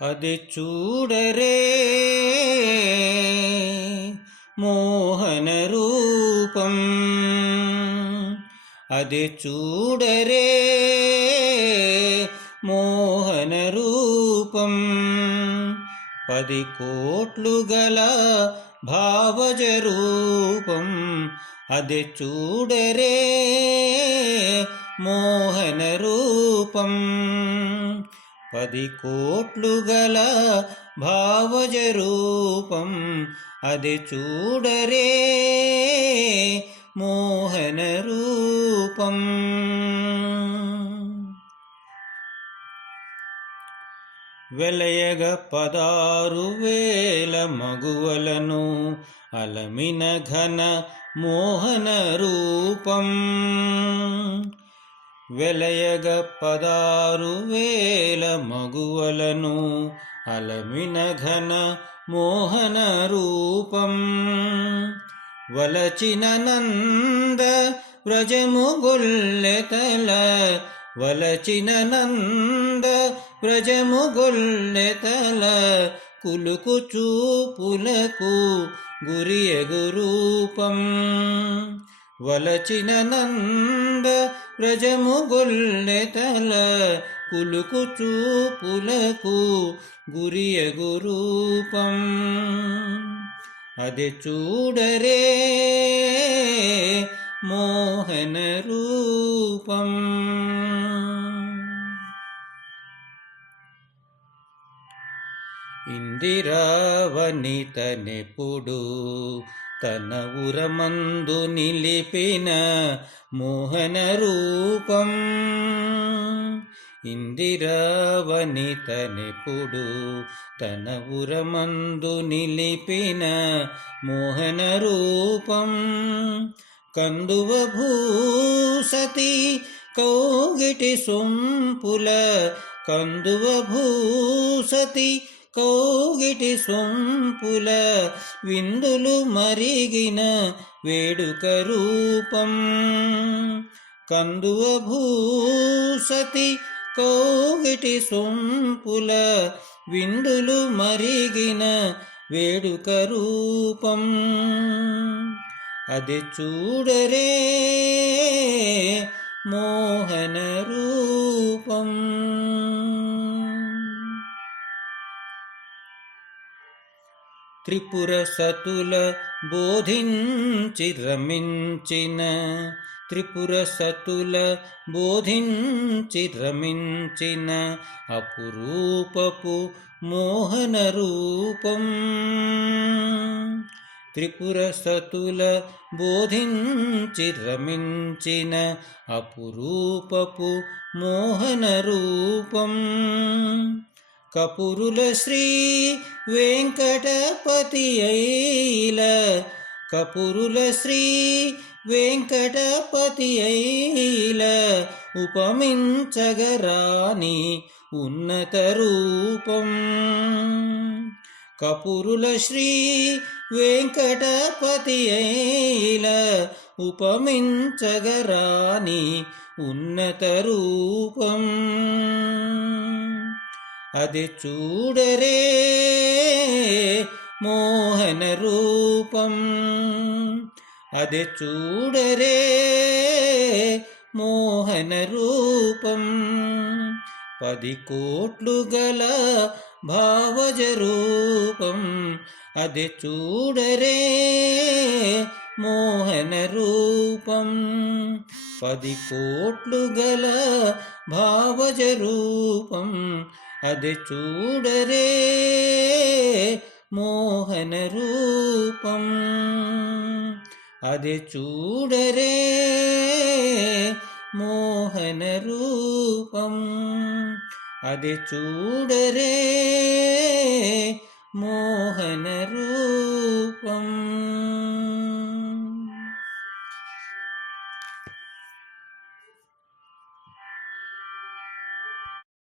అది చూడరే మోహన రూపం, అది చూడరే మోహన రూపం. 10 కోట్లు గల భావజ రూపం, అది చూడరే మోహన రూపం. 10 కోట్లు గల భావజ రూపం, అది చూడరే మోహన రూపం. వెలయగ 16,000 మగువలను అలమిన ఘన మోహన రూపం. వెలయగ 16,000 మగువలను అలమిన ఘన మోహన రూపం. వలచిన నంద వ్రజము గొల్లెతల, వలచిన నంద వ్రజము గొల్లెతల, కులుకు చూపులకు గురియగు రూపం. వలచిన నంద వ్రజము గొల్లెతల, కులుకు చూపులకు గురియగు రూపం. అది చూడరే మోహన రూపం. ఇందిరావనితనెప్పుడు తన ఉరమందు నిలిపిన మోహన రూపం. ఇందిరావనితనెప్పుడు తన ఉరమందు నిలిపిన మోహన రూపం. కందువ భూసతి కౌగిటి సొంపుల, కందువ భూసతి కౌగిటి సొంపుల, విందులు మరిగిన వేడుక రూపం. కందువ భూసతి కౌగిటి సొంపుల, విందులు మరిగిన వేడుక రూపం. అది చూడరే మోహన రూపం. త్రిపుర సతుల బోధించి రమించిన, త్రిపుర సతుల బోధించి రమించిన అపురూపపు మోహన రూపం. త్రిపుర సతుల బోధించి రమించిన అపురూపపు మోహన రూపం. కపురుల శ్రీ వెంకటపతి ఐల, కపురుల శ్రీ వెంకటపతి ఐల, ఉపమించగరాని ఉన్నత రూపం. కపురుల శ్రీ వెంకటపతి ఐల, ఉపమించగరాని ఉన్నత రూపం. అది చూడరే మోహన రూపం, అది చూడరే మోహన రూపం. 10 కోట్లు గల భావజ రూపం, అది చూడరే మోహన రూపం. 10 కోట్లు గల భావజ రూపం, అది చూడరే మోహన రూపం. అది చూడరే మోహన రూపం, అది చూడరే